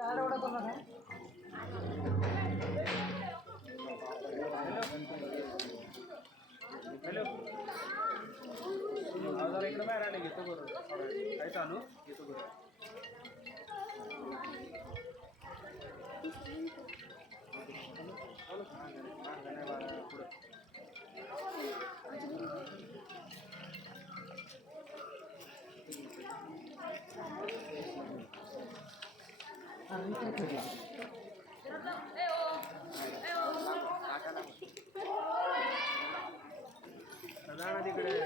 hello जरा इकडे बाहेर आले घेतो बरोबर काय चालू घेतो बरोबर तिकडे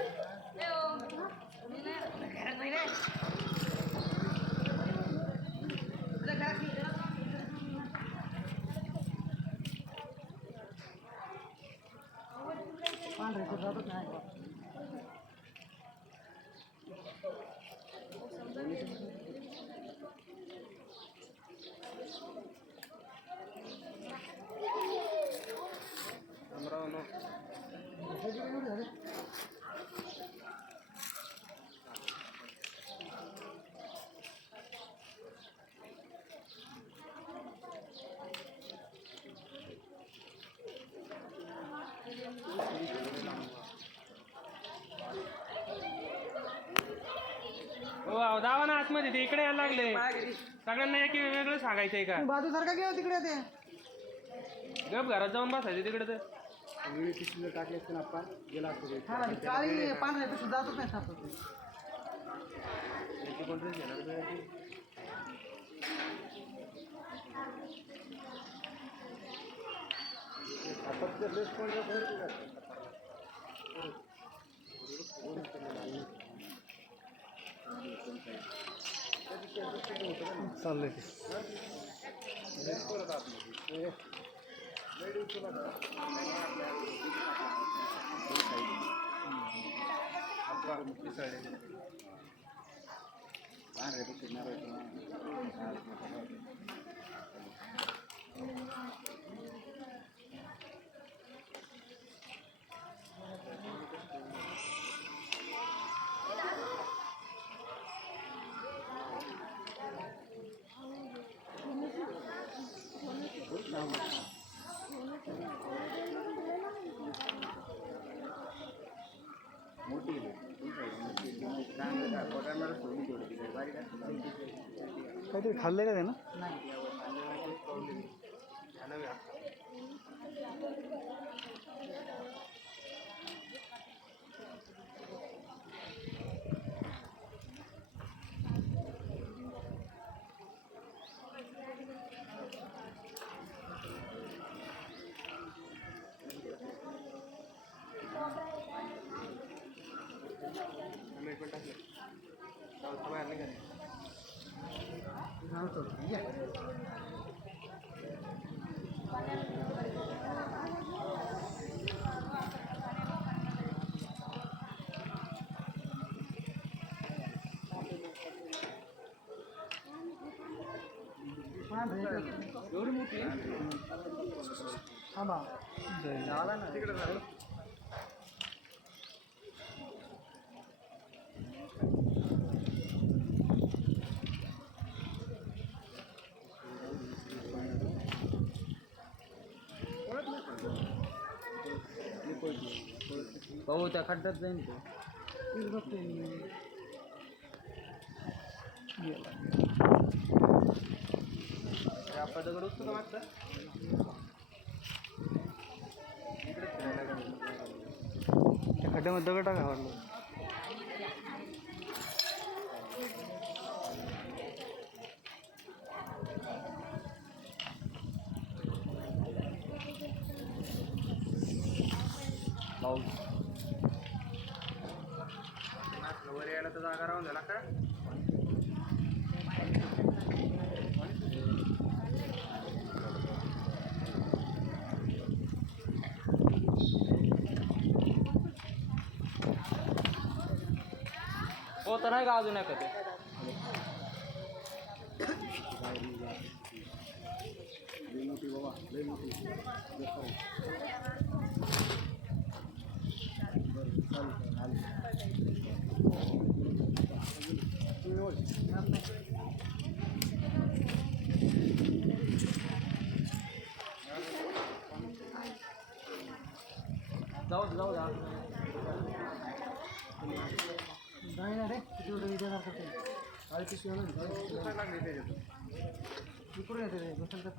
दावा ना आतमध्ये ते इकडे यायला लागले सगळ्यांना एक वेगळं सांगायचंय का बाजू सारखा घेऊ तिकडे ते गप घरात जाऊन बसायचं तिकडे तर टाकले असते ना आपण गेला असतो काळी पांढऱ्या पेक्षा जातच नाही सापडत चाललंय काहीतरी खाल्लंय का ते ना एवढी मोठी थांबा झाला ना तिकडे झालं भाऊ त्या खड्ड्यात जाईन तो आपला दगड असतो का मागचा त्या खड्ड्यामध्ये दगड टाका वाटलं वर यायला तर जागा राहून झाला का हो तर नाही का अजून आहे का ते नाही ना रे तेवढं देणार कसं 3.5 इकडून येते रे बसेल तर